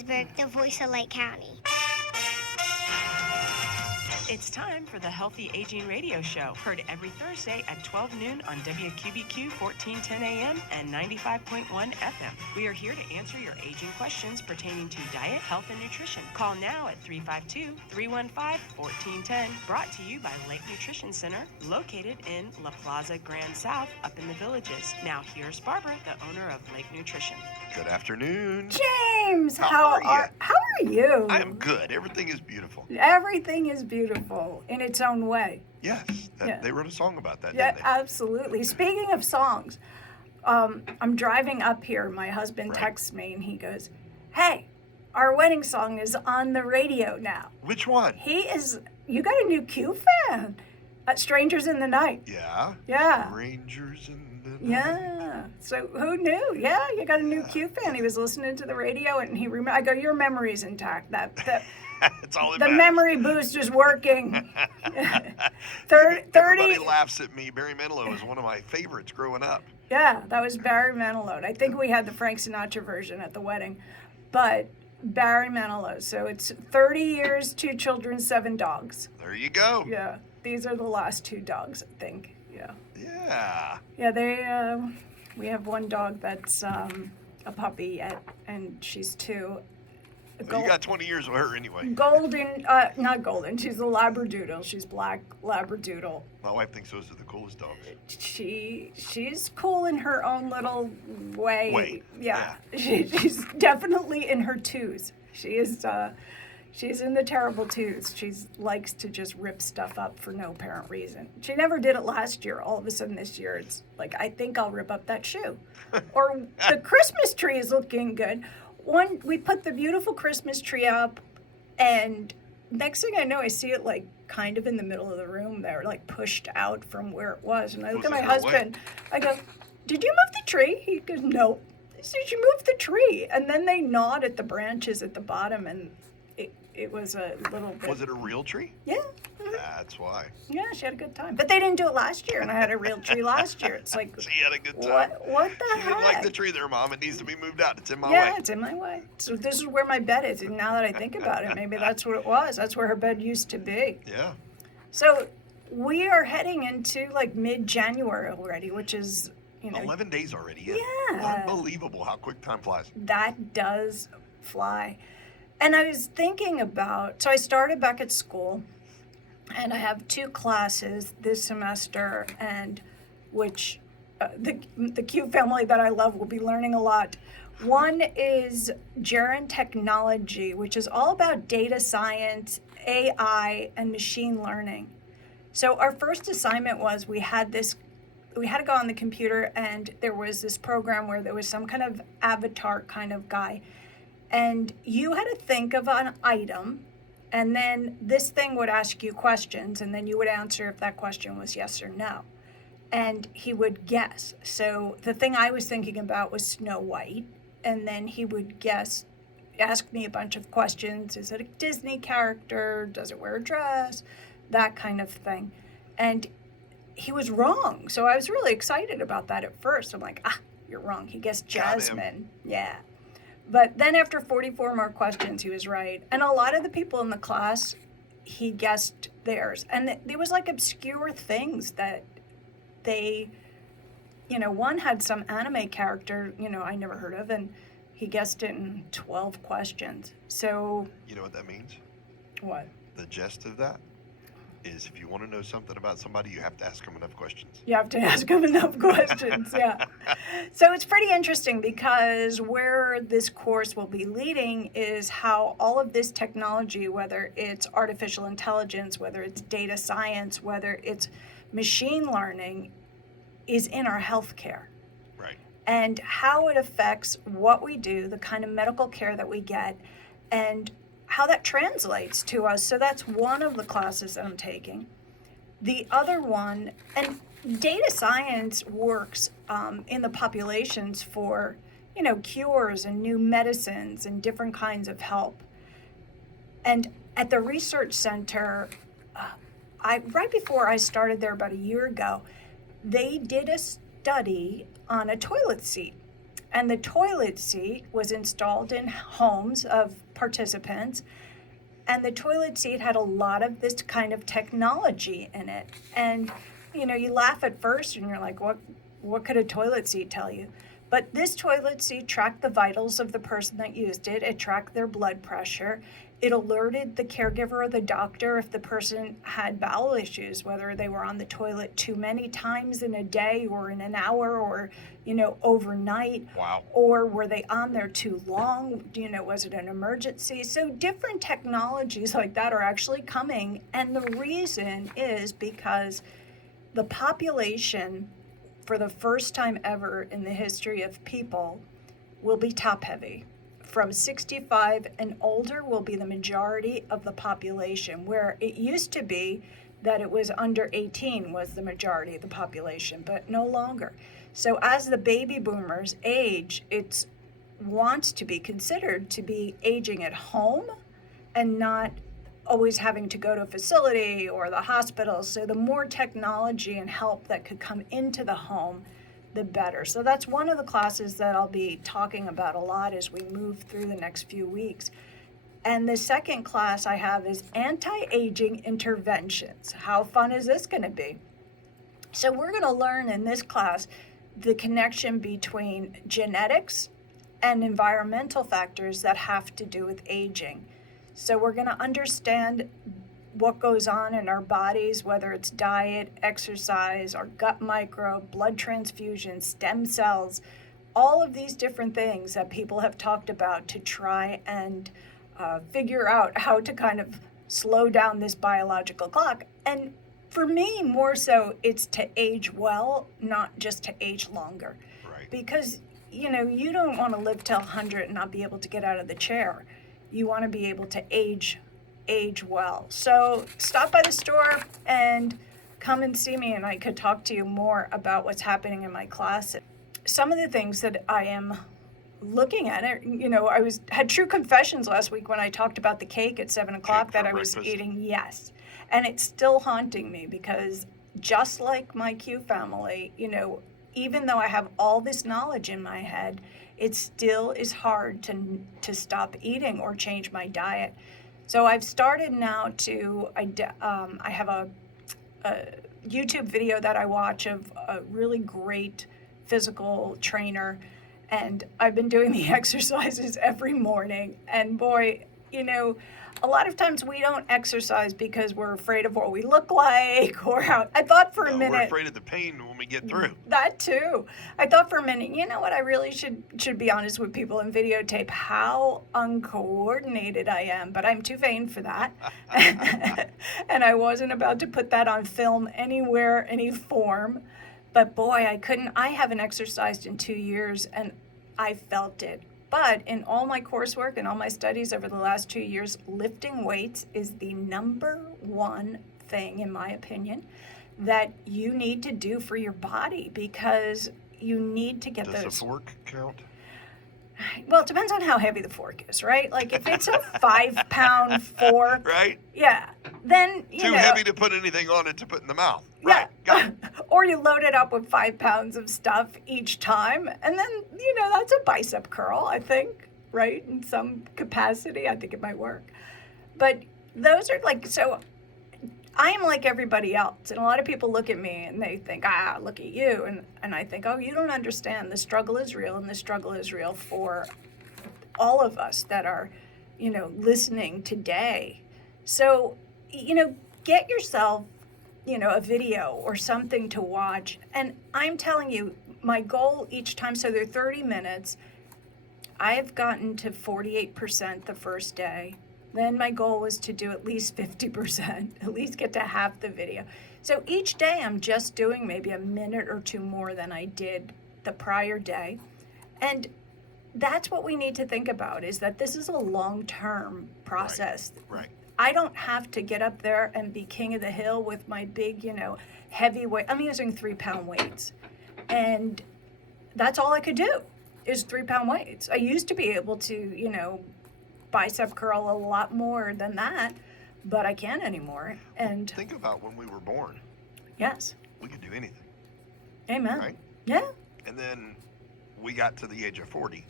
Petersburg, the voice of Lake County. It's time for the Healthy Aging Radio Show, heard every Thursday at 12 noon on WQBQ 1410 AM and 95.1 FM. We are here to answer your aging questions pertaining to diet, health, and nutrition. Call now at 352-315-1410. Brought to you by Lake Nutrition Center, located in La Plaza Grand South, up in the Villages. Now here's Barbara, the owner of Lake Nutrition. Good afternoon. James, How are you? I am good. Everything is beautiful. Everything is beautiful in its own way. Yes, they wrote a song about that, Yeah, didn't they? absolutely. Speaking of songs, I'm driving up here. My husband Right. texts me and he goes, "Hey, our wedding song is on the radio now." Which one? You got a new Q fan at Strangers in the Night. Yeah. Yeah. Rangers in the Yeah. So who knew? Yeah, you got a new Q fan. He was listening to the radio and I go, "Your memory's intact. That It's all the matters. memory boost is working." 30. Everybody laughs at me. Barry Manilow is one of my favorites growing up. Yeah, that was Barry Manilow. I think we had the Frank Sinatra version at the wedding, but Barry Manilow. So it's 30 years, 2 children, 7 dogs. There you go. Yeah, these are the last 2 dogs, I think. Yeah. Yeah. Yeah, we have one dog that's a puppy yet, and she's 2. Well, you got 20 years with her anyway. Golden, not golden. She's a Labradoodle. She's black Labradoodle. My wife thinks those are the coolest dogs. She's cool in her own little way. Yeah. She's definitely in her 2s. She is. She's in the terrible 2s. She likes to just rip stuff up for no apparent reason. She never did it last year. All of a sudden this year, it's like, I think I'll rip up that shoe. Or the Christmas tree is looking good. We put the beautiful Christmas tree up, and next thing I know, I see it like kind of in the middle of the room there, like pushed out from where it was. And I look at my husband. I go, "Did you move the tree?" He goes, "No." I said, "You moved the tree." And then they gnawed at the branches at the bottom, and it was a little bit. Was it a real tree? Yeah. That's why. Yeah, she had a good time. But they didn't do it last year, and I had a real tree last year. It's like, She had a good time. what the She heck? didn't like the tree there, Mom. It needs to be moved out. It's in my Yeah, way. it's in my way. So this is where my bed is. And now that I think about it, maybe that's what it was. That's where her bed used to be. Yeah. So we are heading into like mid-January already, which is, 11 days already. Yeah. Unbelievable how quick time flies. that does fly. And I was thinking about, so I started back at school, and I have 2 classes this semester, and which the Q family that I love will be learning a lot. One is Gerent Technology, which is all about data science, AI, and machine learning. So our first assignment was we had to go on the computer, and there was this program where there was some kind of avatar kind of guy, and you had to think of an item, and then this thing would ask you questions, and then you would answer if that question was yes or no. And he would guess. So the thing I was thinking about was Snow White, and then he would ask me a bunch of questions. Is it a Disney character? Does it wear a dress? That kind of thing. And he was wrong. So I was really excited about that at first. I'm like, you're wrong. He guessed Jasmine. Yeah. But then after 44 more questions, he was right. And a lot of the people in the class, he guessed theirs. And there was like obscure things that they, one had some anime character, I never heard of, and he guessed it in 12 questions. So. You know what that means? What? The gist of that is if you want to know something about somebody, you have to ask them enough questions. You have to ask them enough questions, yeah. So it's pretty interesting because where this course will be leading is how all of this technology, whether it's artificial intelligence, whether it's data science, whether it's machine learning, is in our healthcare. Right. And how it affects what we do, the kind of medical care that we get, and how that translates to us. So that's one of the classes that I'm taking. The other one, and data science works in the populations for, cures and new medicines and different kinds of help. And at the research center, right before I started there about a year ago, they did a study on a toilet seat. And the toilet seat was installed in homes of participants. And the toilet seat had a lot of this kind of technology in it. And, you know, you laugh at first and you're like, what could a toilet seat tell you? But this toilet seat tracked the vitals of the person that used it. It tracked their blood pressure. It alerted the caregiver or the doctor if the person had bowel issues, whether they were on the toilet too many times in a day or in an hour or, you know, overnight. Wow. Or were they on there too long? You know, was it an emergency? So different technologies like that are actually coming. And the reason is because the population, for the first time ever in the history of people, will be top heavy. From 65 and older will be the majority of the population, where it used to be that it was under 18 was the majority of the population, but no longer. So as the baby boomers age, it wants to be considered to be aging at home and not always having to go to a facility or the hospital. So the more technology and help that could come into the home, the better. So that's one of the classes that I'll be talking about a lot as we move through the next few weeks. And the second class I have is anti-aging interventions. How fun is this going to be? So we're going to learn in this class the connection between genetics and environmental factors that have to do with aging. So we're going to understand what goes on in our bodies, whether it's diet, exercise, our gut microbe, blood transfusion, stem cells, all of these different things that people have talked about to try and figure out how to kind of slow down this biological clock. And for me, more so, it's to age well, not just to age longer. Right. Because, you know, you don't want to live till 100 and not be able to get out of the chair. You want to be able to age well. So stop by the store and come and see me, and I could talk to you more about what's happening in my class. Some of the things that I am looking at it, you know, had true confessions last week when I talked about the cake at 7 o'clock that I was eating. Yes. And it's still haunting me because just like my Q family, you know, even though I have all this knowledge in my head, it still is hard to stop eating or change my diet. So I've started now I have a YouTube video that I watch of a really great physical trainer, and I've been doing the exercises every morning. And boy, you know, a lot of times we don't exercise because we're afraid of what we look like or how. I thought for a minute. We're afraid of the pain when we get through. That too. I thought for a minute, you know what, I really should be honest with people and videotape how uncoordinated I am, but I'm too vain for that. And I wasn't about to put that on film anywhere, any form. But boy, I haven't exercised in 2 years and I felt it. But in all my coursework and all my studies over the last 2 years, lifting weights is the number one thing, in my opinion, that you need to do for your body because you need to get Does those. the fork count? Well, it depends on how heavy the fork is, right? Like if it's a 5-pound fork, Right? yeah, then you Too know. heavy to put anything on it to put in the mouth. Yeah. Right. Got it. Or you load it up with 5 pounds of stuff each time. And then, you know, that's a bicep curl, I think, right? In some capacity, I think it might work. But those are like, so I am like everybody else. And a lot of people look at me and they think, look at you. And I think, oh, you don't understand. The struggle is real, and the struggle is real for all of us that are, you know, listening today. So, you know, get yourself, you know, a video or something to watch. And I'm telling you, my goal each time, so they're 30 minutes. I've gotten to 48% the first day. Then my goal was to do at least 50%, at least get to half the video. So each day I'm just doing maybe a minute or two more than I did the prior day. And that's what we need to think about, is that this is a long-term process. Right. I don't have to get up there and be king of the hill with my big, you know, heavy weight. I'm using 3-pound weights. And that's all I could do is 3-pound weights. I used to be able to, you know, bicep curl a lot more than that, but I can't anymore. And Think about when we were born. yes, We could do anything. amen. Right? Yeah. And then we got to the age of 40.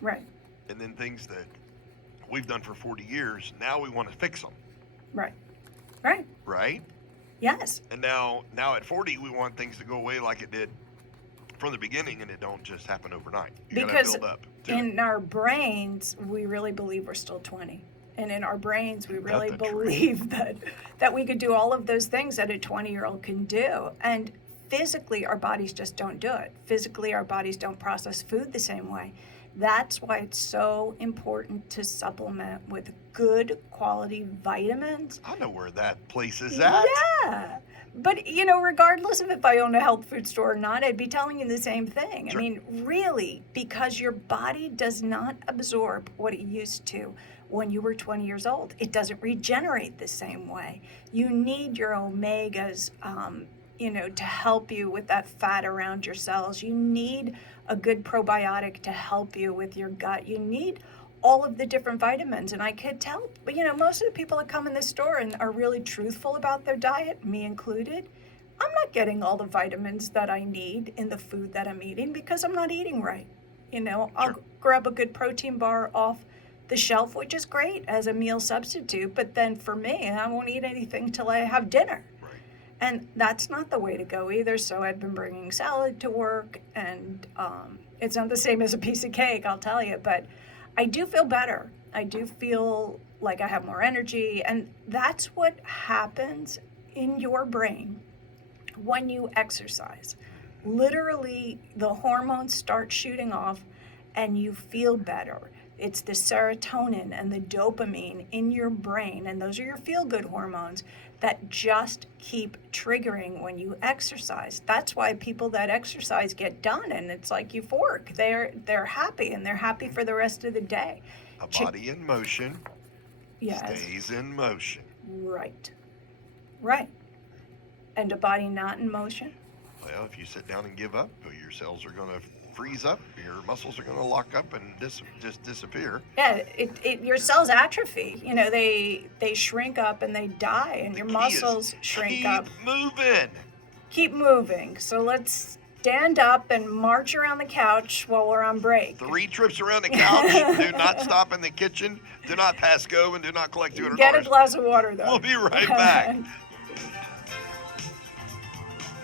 Right. And then things that we've done for 40 years, now we want to fix them. Right. Right. Right? Yes. And now at 40, we want things to go away like it did from the beginning, and it don't just happen overnight. You gotta Because build up to in our brains, we really believe we're still 20. And in our brains, we really the truth. believe that we could do all of those things that a 20-year-old can do. And physically, our bodies just don't do it. Physically, our bodies don't process food the same way. That's why it's so important to supplement with good quality vitamins. I know where that place is at. Yeah. But, you know, regardless of if I own a health food store or not, I'd be telling you the same thing. Sure. I mean, really, because your body does not absorb what it used to when you were 20 years old. It doesn't regenerate the same way. You need your omegas, you know, to help you with that fat around your cells. You need a good probiotic to help you with your gut. You need all of the different vitamins. And I could tell, but you know, most of the people that come in the store and are really truthful about their diet, me included, I'm not getting all the vitamins that I need in the food that I'm eating because I'm not eating right. You know, I'll Sure. grab a good protein bar off the shelf, which is great as a meal substitute, but then for me, I won't eat anything till I have dinner. Right. And that's not the way to go either. So I've been bringing salad to work, and it's not the same as a piece of cake, I'll tell you, but I do feel better. I do feel like I have more energy, and that's what happens in your brain when you exercise. Literally, the hormones start shooting off, and you feel better. It's the serotonin and the dopamine in your brain, and those are your feel-good hormones that just keep triggering when you exercise. That's why people that exercise get done, and it's like euphoric. They're happy, and they're happy for the rest of the day. A body in motion Yes. stays in motion. Right. Right. And a body not in motion? Well, if you sit down and give up, your cells are going to freeze up, your muscles are going to lock up and just disappear. Yeah, your cells atrophy. You know, they shrink up and they die, and your The key is muscles shrink keep up. moving. Keep moving. So let's stand up and march around the couch while we're on break. 3 trips around the couch. Do not stop in the kitchen. Do not pass go, and do not collect $200. Get a glass of water, though. We'll be right back.